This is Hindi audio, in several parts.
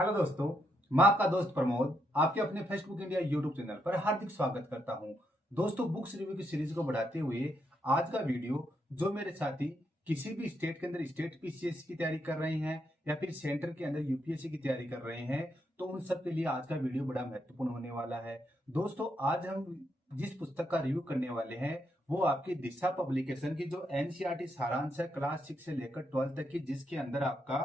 हेलो दोस्तों, मैं आपका दोस्त प्रमोद आपके अपने फेसबुक इंडिया यूट्यूब चैनल पर हार्दिक स्वागत करता हूं। दोस्तों, बुक्स रिव्यू की सीरीज को बढ़ाते हुए आज का वीडियो जो मेरे साथी किसी भी स्टेट के अंदर स्टेट पीसीएस की तैयारी कर रहे हैं या फिर सेंटर के अंदर यूपीएससी की तैयारी कर रहे हैं, तो उन सब के लिए आज का वीडियो बड़ा महत्वपूर्ण होने वाला है। दोस्तों, आज हम जिस पुस्तक का रिव्यू करने वाले हैं वो आपकी दिशा पब्लिकेशन की जो एनसीईआरटी सारांश है क्लास 6 से लेकर 12 तक की, जिसके अंदर आपका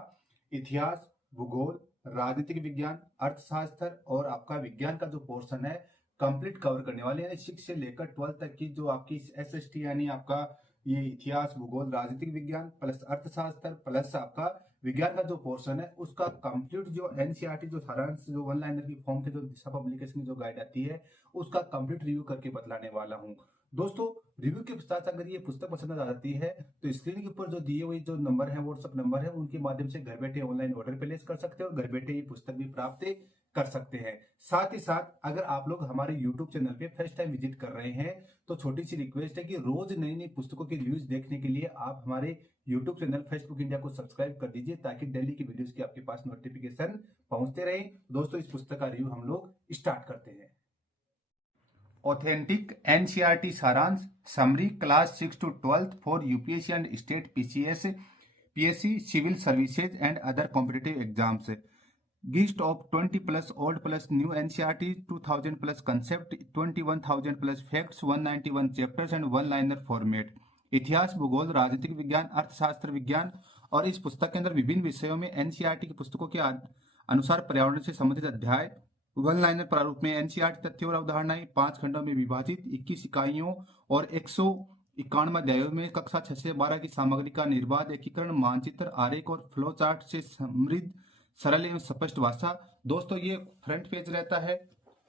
इतिहास, भूगोल, राजनीतिक विज्ञान, अर्थशास्त्र और आपका विज्ञान का जो पोर्शन है कंप्लीट कवर करने वाले हैं। 6 से लेकर 12 तक की जो आपकी एसएसटी यानी आपका ये इतिहास, भूगोल, राजनीतिक विज्ञान प्लस अर्थशास्त्र प्लस आपका विज्ञान का जो पोर्शन है उसका कंप्लीट जो एनसीईआरटी जो सारांश जो वन लाइनर की फॉर्म के जो दिशा पब्लिकेशन की जो गाइड आती है उसका कंप्लीट रिव्यू करके बतलाने वाला हूँ। दोस्तों, रिव्यू के साथ अगर ये पुस्तक पसंद आ जाती है तो स्क्रीन के ऊपर जो दिए हुए जो नंबर है, व्हाट्सएप नंबर है, उनके माध्यम से घर बैठे ऑनलाइन ऑर्डर प्लेस कर सकते हैं और घर बैठे ये पुस्तक भी प्राप्त कर सकते हैं। साथ ही साथ अगर आप लोग हमारे यूट्यूब चैनल पे फर्स्ट टाइम विजिट कर रहे हैं तो छोटी सी रिक्वेस्ट है कि रोज नई नई पुस्तकों की रिव्यूज देखने के लिए आप हमारे यूट्यूब चैनल फेसबुक इंडिया को सब्सक्राइब कर दीजिए ताकि डेली की वीडियोस की आपके पास नोटिफिकेशन पहुंचते रहे। दोस्तों, इस पुस्तक का रिव्यू हम लोग स्टार्ट करते हैं। ऑथेंटिक एनसीईआरटी सारांश summary class 6 to 12 for UPSC and state PCS PSC civil services and other competitive exams. Gist of 20 plus old plus new NCERT 2000 plus concept 21,000 plus facts 191 chapters and one liner format। इतिहास, भूगोल, राजनीतिक विज्ञान, अर्थशास्त्र, विज्ञान और इस पुस्तक के अंदर विभिन्न विषयों में एनसीईआरटी की पुस्तकों के अनुसार पर्यावरण से संबंधित अध्याय वन लाइनर प्रारूप में एनसीईआरटी तथ्य और अवधारणाएं 5 खंडों में विभाजित 21 इकाइयों और 191 अध्यायों में कक्षा 6 से 12 की सामग्री का निर्बाध एकीकरण, मानचित्र, आरेख और फ्लो चार्ट से समृद्ध सरल एवं स्पष्ट भाषा। दोस्तों, ये फ्रंट पेज रहता है,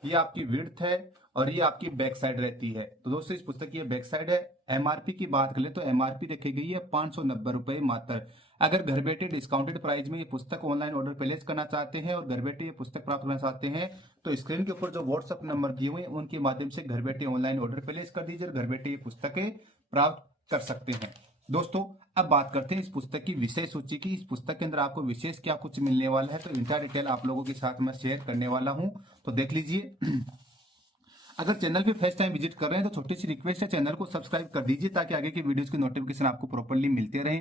ये आपकी विड्थ है और ये आपकी बैक साइड रहती है। तो दोस्तों, इस पुस्तक की बैक साइड है। एमआरपी की बात करें तो एमआरपी रखी गई है 590 रुपए मात्र। अगर घर बैठे डिस्काउंटेड प्राइस में ये पुस्तक ऑनलाइन ऑर्डर प्लेस करना चाहते हैं और घर बैठे ये पुस्तक प्राप्त करना चाहते हैं तो स्क्रीन के ऊपर जो व्हाट्सएप नंबर दिए हुए हैं उनके माध्यम से घर बैठे ऑनलाइन ऑर्डर प्लेस कर दीजिए और घर बैठे ये पुस्तकें प्राप्त कर सकते हैं। दोस्तों, अब बात करते हैं इस पुस्तक की विषय सूची की। इस पुस्तक के अंदर आपको विशेष क्या कुछ मिलने वाला है तो इंटा डिटेल आप लोगों के साथ मैं शेयर करने वाला हूं, तो देख लीजिए। अगर चैनल पे फर्स्ट टाइम विजिट कर रहे हैं तो छोटी सी रिक्वेस्ट है, चैनल को सब्सक्राइब कर दीजिए ताकि आगे की वीडियोस की नोटिफिकेशन आपको प्रॉपर्ली मिलते रहे।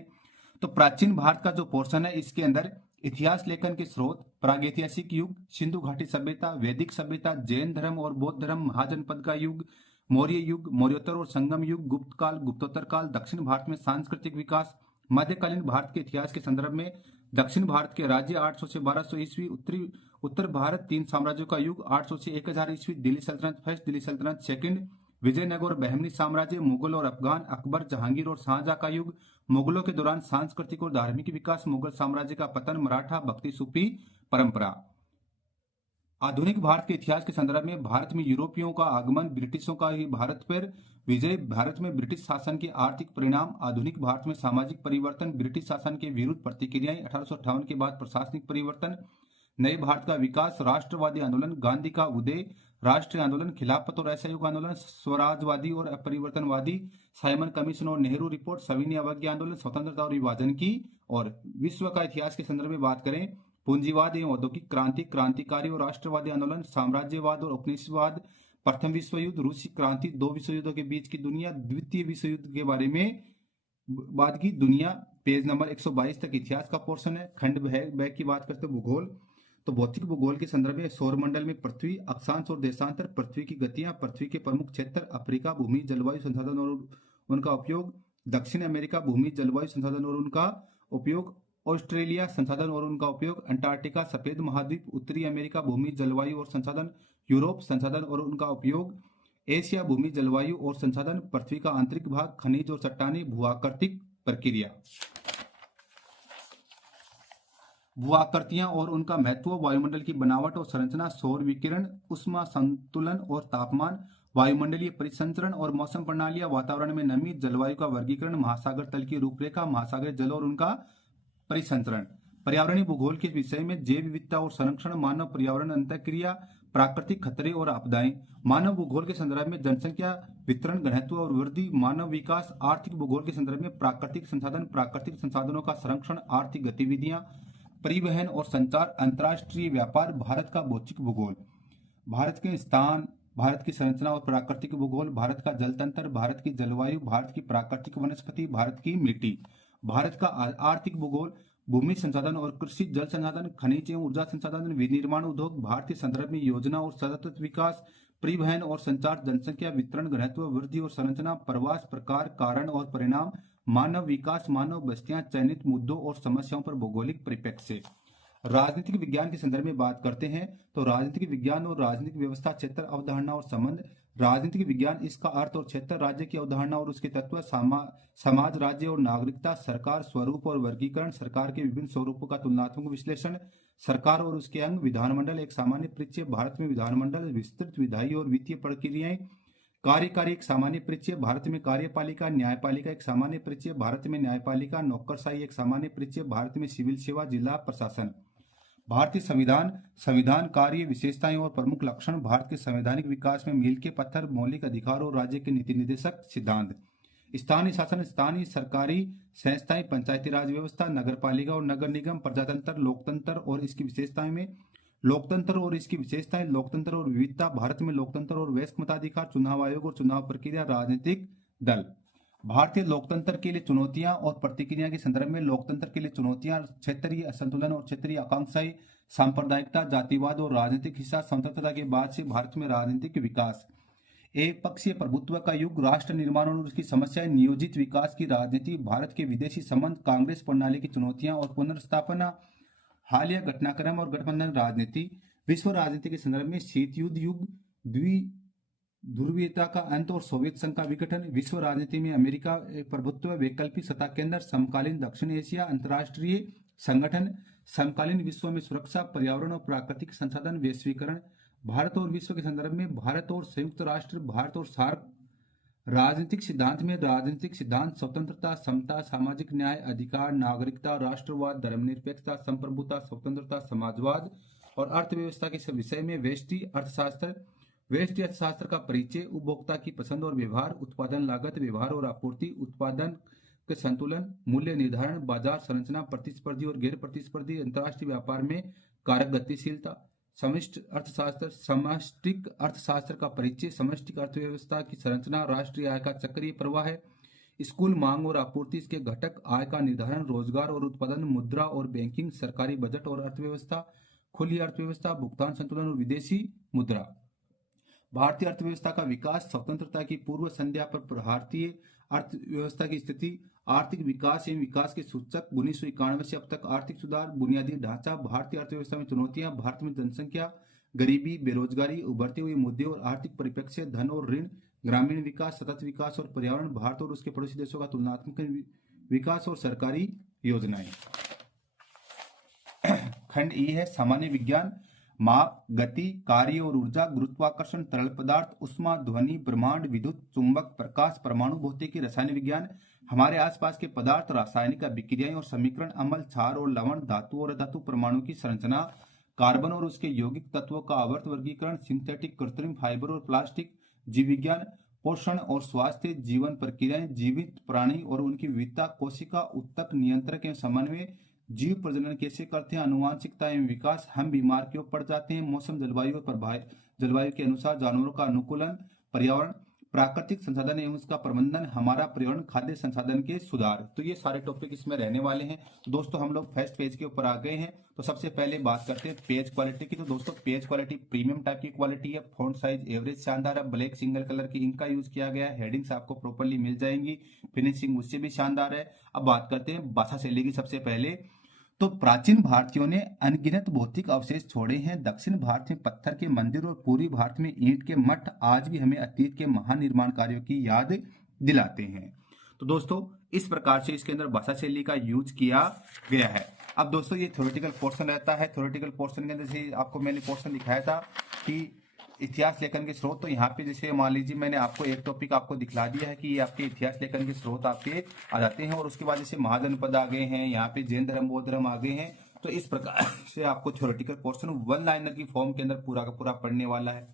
तो प्राचीन भारत का जो पोर्शन है इसके अंदर इतिहास लेखन के स्रोत प्रागैतिहासिक युग, सिंधु घाटी सभ्यता, वैदिक सभ्यता, जैन धर्म और बौद्ध धर्म, महाजनपद का युग, मौर्य युग, मौर्योत्तर और संगम युग, गुप्त काल, गुप्तोत्तर काल, दक्षिण भारत में सांस्कृतिक विकास, मध्यकालीन भारत के इतिहास के संदर्भ में दक्षिण भारत के राज्य 800 से 1200 ईस्वी, उत्तर भारत 3 साम्राज्यों का युग 800 से 1000 ईस्वी, दिल्ली सल्तनत फर्स्ट, दिल्ली सल्तनत सेकंड, विजयनगर और बहमनी साम्राज्य, मुगल और अफगान, अकबर, जहांगीर और शाहजहां का युग, मुगलों के दौरान सांस्कृतिक और धार्मिक विकास, मुगल साम्राज्य का पतन, मराठा भक्ति सूफी परंपरा। आधुनिक भारत के इतिहास के संदर्भ में भारत में यूरोपियों का आगमन, ब्रिटिशों का ही भारत पर विजय, भारत में ब्रिटिश शासन के आर्थिक परिणाम, आधुनिक भारत में सामाजिक परिवर्तन, ब्रिटिश शासन के विरुद्ध प्रतिक्रियाएं, 1858 के बाद प्रशासनिक परिवर्तन, नए भारत का विकास, राष्ट्रवादी आंदोलन, गांधी का उदय, राष्ट्रीय आंदोलन, खिलाफत और असहयोग आंदोलन, स्वराजवादी और अपरिवर्तनवादी, साइमन कमीशन और नेहरू रिपोर्ट, सविनय अवज्ञा आंदोलन, स्वतंत्रता और विभाजन की। और विश्व का इतिहास के संदर्भ में बात करें, पूंजीवाद एवं औद्योगिक क्रांति, क्रांतिकारी और राष्ट्रवादी आंदोलन, साम्राज्यवाद और उपनिवेशवाद, प्रथम विश्व युद्ध, रूसी क्रांति, 2 विश्व युद्धों के बीच की दुनिया, द्वितीय विश्व युद्ध के बारे में बाद की दुनिया, पेज नंबर 122 तक इतिहास का पोर्शन है। खंड बैग की बात करते हैं भूगोल, तो भौतिक भूगोल के संदर्भ में सौरमंडल में पृथ्वी, अक्षांश और देशांतर, पृथ्वी की गतियां, पृथ्वी के प्रमुख क्षेत्र, अफ्रीका, भूमि, जलवायु संसाधन और उनका उपयोग, दक्षिण अमेरिका, भूमि, जलवायु संसाधन और उनका उपयोग, ऑस्ट्रेलिया, संसाधन और उनका उपयोग, अंटार्कटिका, सफेद महाद्वीप, उत्तरी अमेरिका, भूमि, जलवायु और संसाधन, यूरोप, संसाधन और उनका उपयोग, एशिया, भूमि, जलवायु और संसाधन, पृथ्वी का आंतरिक भाग, खनिज और चट्टानी, भूआकृतिक प्रक्रिया, भूआकृतियां और उनका महत्व, वायुमंडल की बनावट और संरचना, सौर विकिरण, उष्मा संतुलन और तापमान, वायुमंडलीय परिसंचरण और मौसम प्रणालियां, वातावरण में नमी, जलवायु का वर्गीकरण, महासागर तल की रूपरेखा, महासागरीय जल और उनका परिसंचरण, पर्यावरणीय भूगोल के विषय में जैव विविधता और संरक्षण, मानव पर्यावरण अंतःक्रिया, प्राकृतिक खतरे और आपदाएं, मानव भूगोल के संदर्भ में जनसंख्या वितरण, घनत्व और वृद्धि, मानव विकास, आर्थिक भूगोल के संदर्भ में प्राकृतिक संसाधन, प्राकृतिक संसाधनों का संरक्षण, आर्थिक गतिविधियां, परिवहन और संचार, अंतर्राष्ट्रीय व्यापार, भारत का भौतिक भूगोल, भारत के स्थान, भारत की संरचना और प्राकृतिक भूगोल, भारत का जल तंत्र, भारत की जलवायु, भारत की प्राकृतिक वनस्पति, भारत की मिट्टी, भारत का आर्थिक भूगोल, भूमि संसाधन और कृषि, जल संसाधन, खनिज एवं ऊर्जा संसाधन, विनिर्माण उद्योग, भारतीय संदर्भ में योजना और सतत विकास, परिवहन और संचार, जनसंख्या, वितरण, घनत्व, वृद्धि और संरचना, प्रवास, प्रकार, कारण और परिणाम, मानव विकास, मानव बस्तियां, चयनित मुद्दों और समस्याओं पर भौगोलिक परिप्रेक्ष्य। राजनीतिक विज्ञान के संदर्भ में बात करते हैं तो राजनीतिक विज्ञान और राजनीतिक व्यवस्था, क्षेत्र, अवधारणा और संबंध। राजनीतिक विज्ञान इसका अर्थ और क्षेत्र, राज्य की अवधारणा और उसके तत्व, समाज, राज्य और नागरिकता, सरकार, स्वरूप और वर्गीकरण, सरकार के विभिन्न स्वरूपों का तुलनात्मक विश्लेषण, सरकार और उसके अंग, विधानमंडल एक सामान्य परिचय, भारत में विधानमंडल, विस्तृत विधायी और वित्तीय प्रक्रियाएं, कार्यकारी एक सामान्य परिचय, भारत में कार्यपालिका, न्यायपालिका एक सामान्य परिचय, भारत में न्यायपालिका, नौकरशाही एक सामान्य परिचय, भारत में सिविल सेवा, जिला प्रशासन। भारतीय संविधान, संविधान कार्य, विशेषताएं और प्रमुख लक्षण, भारत के संवैधानिक विकास में मील के पत्थर, मौलिक अधिकार और राज्य के नीति निर्देशक सिद्धांत। स्थानीय शासन, स्थानीय सरकारी संस्थाएं, पंचायती राज व्यवस्था, नगर पालिका और नगर निगम, प्रजातंत्र, लोकतंत्र और इसकी विशेषताएं में लोकतंत्र और इसकी विशेषताएं, लोकतंत्र और विविधता, भारत में लोकतंत्र और वयस्क मताधिकार, चुनाव आयोग और चुनाव प्रक्रिया, राजनीतिक दल। भारतीय लोकतंत्र के लिए चुनौतियां और प्रतिक्रिया के संदर्भ में लोकतंत्र के लिए चुनौतियां, क्षेत्रीय असंतुलन और क्षेत्रीय आकांक्षाएं, सांप्रदायिकता, जातिवाद और राजनीतिक हिस्सा, स्वतंत्रता के बाद से भारत में राजनीतिक विकास, एक पक्षीय प्रभुत्व का युग, राष्ट्र निर्माण और उसकी समस्याएं, नियोजित विकास की राजनीति, भारत के विदेशी संबंध, कांग्रेस प्रणाली की चुनौतियां और पुनर्स्थापना, हालिया घटनाक्रम और गठबंधन राजनीति। विश्व राजनीति के संदर्भ में शीत युद्ध युग, ध्रुवीयता का अंत और सोवियत संघ का विघटन, विश्व राजनीति में अमेरिका प्रभुत्व, वैकल्पिक सत्ता केंद्र, समकालीन दक्षिण एशिया, अंतर्राष्ट्रीय संगठन, समकालीन विश्व में सुरक्षा, पर्यावरण और प्राकृतिक संसाधन, वैश्वीकरण। भारत और विश्व के संदर्भ में भारत और संयुक्त राष्ट्र, भारत और सार्क। राजनीतिक सिद्धांत में राजनीतिक सिद्धांत, स्वतंत्रता, समता, सामाजिक न्याय, अधिकार, नागरिकता, राष्ट्रवाद, धर्मनिरपेक्षता, संप्रभुता, स्वतंत्रता, समाजवाद। और अर्थव्यवस्था के विषय में व्यष्टि अर्थशास्त्र, व्यष्टि अर्थशास्त्र का परिचय, उपभोक्ता की पसंद और व्यवहार, उत्पादन लागत, व्यवहार और आपूर्ति, उत्पादन के संतुलन, मूल्य निर्धारण, बाजार संरचना, प्रतिस्पर्धी और गैर प्रतिस्पर्धी, अंतर्राष्ट्रीय व्यापार में कारक गतिशीलता। समष्टि अर्थशास्त्र, समष्टिक अर्थशास्त्र का परिचय, समष्टिक अर्थव्यवस्था की संरचना, राष्ट्रीय आय का चक्रीय प्रवाह है, स्कूल, मांग और आपूर्ति, इसके घटक, आय का निर्धारण, रोजगार और उत्पादन, मुद्रा और बैंकिंग, सरकारी बजट और अर्थव्यवस्था, खुली अर्थव्यवस्था, भुगतान संतुलन और विदेशी मुद्रा। भारतीय अर्थव्यवस्था का विकास, स्वतंत्रता की पूर्व संध्या पर भारतीय अर्थव्यवस्था की स्थिति, आर्थिक विकास एवं विकास के सूचक 1991 से अब तक, आर्थिक सुधार, बुनियादी ढांचा, भारतीय अर्थव्यवस्था में चुनौतियां, भारत में जनसंख्या, गरीबी, बेरोजगारी, उभरते हुए मुद्दे और आर्थिक परिप्रेक्ष्य, धन और ऋण, ग्रामीण विकास, सतत विकास और पर्यावरण, भारत और उसके पड़ोसी देशों का तुलनात्मक विकास और सरकारी योजनाएं। खंड ई है सामान्य विज्ञान, माप, गति, कार्य और ऊर्जा, गुरुत्वाकर्षण, तरल पदार्थ, उष्मा, ध्वनि, ब्रह्मांड, विद्युत, चुंबक, प्रकाश, परमाणु भौतिकी, रसायन विज्ञान, हमारे आसपास के पदार्थ, रासायनिक अभिक्रियाएं और समीकरण, अम्ल, क्षार और लवण, धातु और अधातु, परमाणु की संरचना, कार्बन और उसके यौगिक तत्वों का आवर्त वर्गीकरण, सिंथेटिक, कृत्रिम फाइबर और प्लास्टिक, जीव विज्ञान, पोषण और स्वास्थ्य, जीवन प्रक्रियाएं, जीवित प्राणी और उनकी विविधता, कोशिका, उत्तक, नियंत्रक एवं समन्वय, जीव प्रजनन कैसे करते हैं, अनुवांशिकता एवं विकास, हम बीमार क्यों पड़ जाते हैं, मौसम, जलवायु और जलवायु के अनुसार जानवरों का अनुकूलन, पर्यावरण, प्राकृतिक संसाधन एवं उसका प्रबंधन, हमारा पर्यावरण, खाद्य संसाधन के सुधार। तो ये सारे टॉपिक इसमें रहने वाले हैं। दोस्तों हम लोग फर्स्ट पेज के ऊपर आ गए हैं। तो सबसे पहले बात करते हैं पेज क्वालिटी की। तो दोस्तों पेज क्वालिटी प्रीमियम टाइप की क्वालिटी है, फॉन्ट साइज एवरेज शानदार है, ब्लैक सिंगल कलर की इंक का यूज किया गया है, हेडिंग्स आपको प्रॉपर्ली मिल जाएंगी, फिनिशिंग उससे भी शानदार है। अब बात करते हैं भाषा शैली की। सबसे पहले तो प्राचीन भारतीयों ने अनगिनत भौतिक अवशेष छोड़े हैं। दक्षिण भारत में पत्थर के मंदिर और पूर्वी भारत में ईंट के मठ आज भी हमें अतीत के महान निर्माण कार्यों की याद दिलाते हैं। तो दोस्तों इस प्रकार से इसके अंदर भाषा शैली का यूज किया गया है। अब दोस्तों ये थ्योरेटिकल पोर्शन रहता है। थ्योरेटिकल पोर्शन के अंदर जैसे आपको मैंने पोर्शन दिखाया था कि इतिहास लेखन के स्रोत, तो यहाँ पे जैसे मान लीजिए मैंने आपको एक टॉपिक आपको दिखला दिया है कि ये आपके इतिहास लेखन के स्रोत आपके आ जाते हैं, और उसके बाद जैसे महाजनपद आ गए हैं, यहाँ पे जैन धर्म बौद्ध धर्म आ गए हैं। तो इस प्रकार से आपको थ्योरेटिकल पोर्शन वन लाइनर की फॉर्म के अंदर पूरा का पूरा पढ़ने वाला है।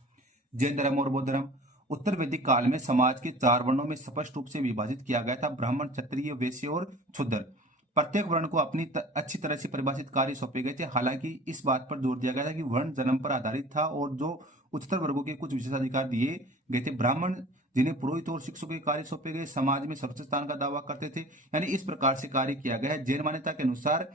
जैन धर्म और बौद्ध धर्म उत्तर वैदिक काल में समाज के 4 वर्णों में स्पष्ट रूप से विभाजित किया गया था, ब्राह्मण, क्षत्रिय, वैश्य और शूद्र। प्रत्येक वर्ण को अपनी अच्छी तरह से परिभाषित कार्य सौंपे गए थे। हालांकि इस बात पर जोर दिया गया था कि वर्ण जन्म पर आधारित था और जो उच्चतर वर्गों के कुछ विशेषाधिकार दिए गए थे। ब्राह्मण जिन्हें पुरोहित और शिक्षकों के कार्य सौंपे गए, समाज में सर्वोच्च स्थान का दावा करते थे। यानी इस प्रकार से कार्य किया गया है। जैन मान्यता के अनुसार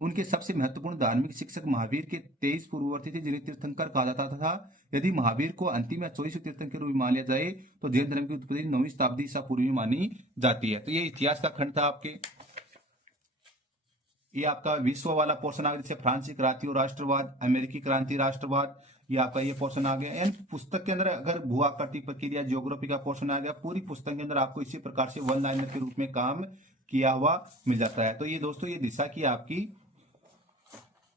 उनके सबसे महत्वपूर्ण धार्मिक शिक्षक महावीर के 23 पूर्ववर्ती थे, जिन्हें तीर्थंकर कहा जाता था। यदि महावीर को अंतिम या 24वें तीर्थंकर के रूप में मान लिया जाए तो जैन धर्म की उत्पत्ति 9वीं शताब्दी ईसा पूर्व में मानी जाती है। तो ये इतिहास का खंड था आपके। ये आपका विश्व वाला पोर्शन आ गया, जैसे फ्रांसीसी क्रांति और राष्ट्रवाद, अमेरिकी क्रांति राष्ट्रवाद, ये आपका ये पोर्शन आ गया। एंड पुस्तक के अंदर अगर भू आकृति प्रक्रिया ज्योग्राफी का पोर्शन आ गया, पूरी पुस्तक के अंदर आपको इसी प्रकार से वन लाइनर के रूप में काम किया हुआ मिल जाता है। तो ये दोस्तों ये दिशा की आपकी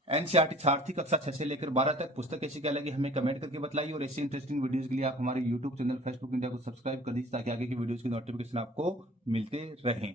एनसीईआरटी सारथी कक्षा 6 से लेकर 12 तक पुस्तक कैसी क्या लगी हमें कमेंट करके बताइए। और ऐसी इंटरेस्टिंग वीडियोस के लिए आप हमारे यूट्यूब चैनल फेसबुक इंडिया को सब्सक्राइब कर दीजिए, ताकि आगे की वीडियोस की नोटिफिकेशन आपको मिलते रहें।